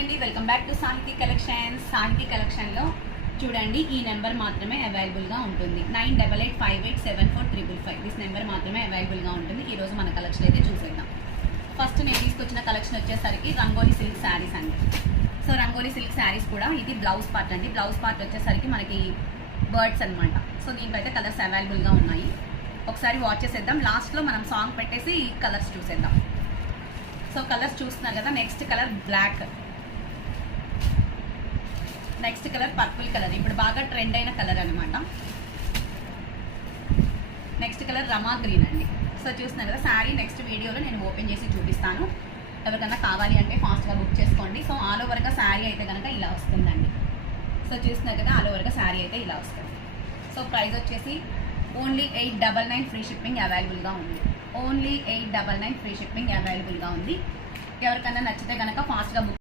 అండి, welcome back to సాహితీ collections. సాహితీ కలెక్షన్లో చూడండి, ఈ నెంబర్ మాత్రమే అవైలబుల్గా ఉంటుంది. 98887455. దిస్ నెంబర్ మాత్రమే అవైలబుల్గా ఉంటుంది. ఈరోజు మన కలెక్షన్ అయితే చూసేద్దాం. ఫస్ట్ నేను తీసుకొచ్చిన కలెక్షన్ వచ్చేసరికి రంగోలీ సిల్క్ శారీస్ అండి. సో రంగోలీ సిల్క్ శారీస్ కూడా ఇది బ్లౌజ్ పార్ట్ అండి. బ్లౌజ్ పార్ట్ వచ్చేసరికి మనకి బర్డ్స్ అనమాట. సో దీంట్లో అయితే కలర్స్ అవైలబుల్గా ఉన్నాయి. ఒకసారి వాచ్ చేసేద్దాం. లాస్ట్లో మనం సాంగ్ పెట్టేసి కలర్స్ చూసేద్దాం. సో కలర్స్ చూస్తున్నారు కదా. Next colour black, next colour purple colour, ఇప్పుడు బాగా ట్రెండ్ అయిన కలర్ అనమాట. నెక్స్ట్ కలర్ రమా గ్రీన్ అండి. సో చూస్తున్నారు కదా. శారీ నెక్స్ట్ వీడియోలో నేను ఓపెన్ చేసి చూపిస్తాను. ఎవరికైనా కావాలి అంటే ఫాస్ట్గా బుక్ చేసుకోండి. సో ఆల్ ఓవర్గా శారీ అయితే కనుక ఇలా వస్తుందండి. సో చూస్తున్నారు కదా, ఆల్ ఓవర్గా శారీ అయితే ఇలా వస్తుంది. సో ప్రైస్ వచ్చేసి ఓన్లీ 899 ఫ్రీ షిప్పింగ్ అవైలబుల్గా ఉంది. ఓన్లీ 899 ఫ్రీ షిప్పింగ్ అవైలబుల్గా ఉంది. ఎవరికైనా నచ్చితే కనుక ఫాస్ట్గా బుక్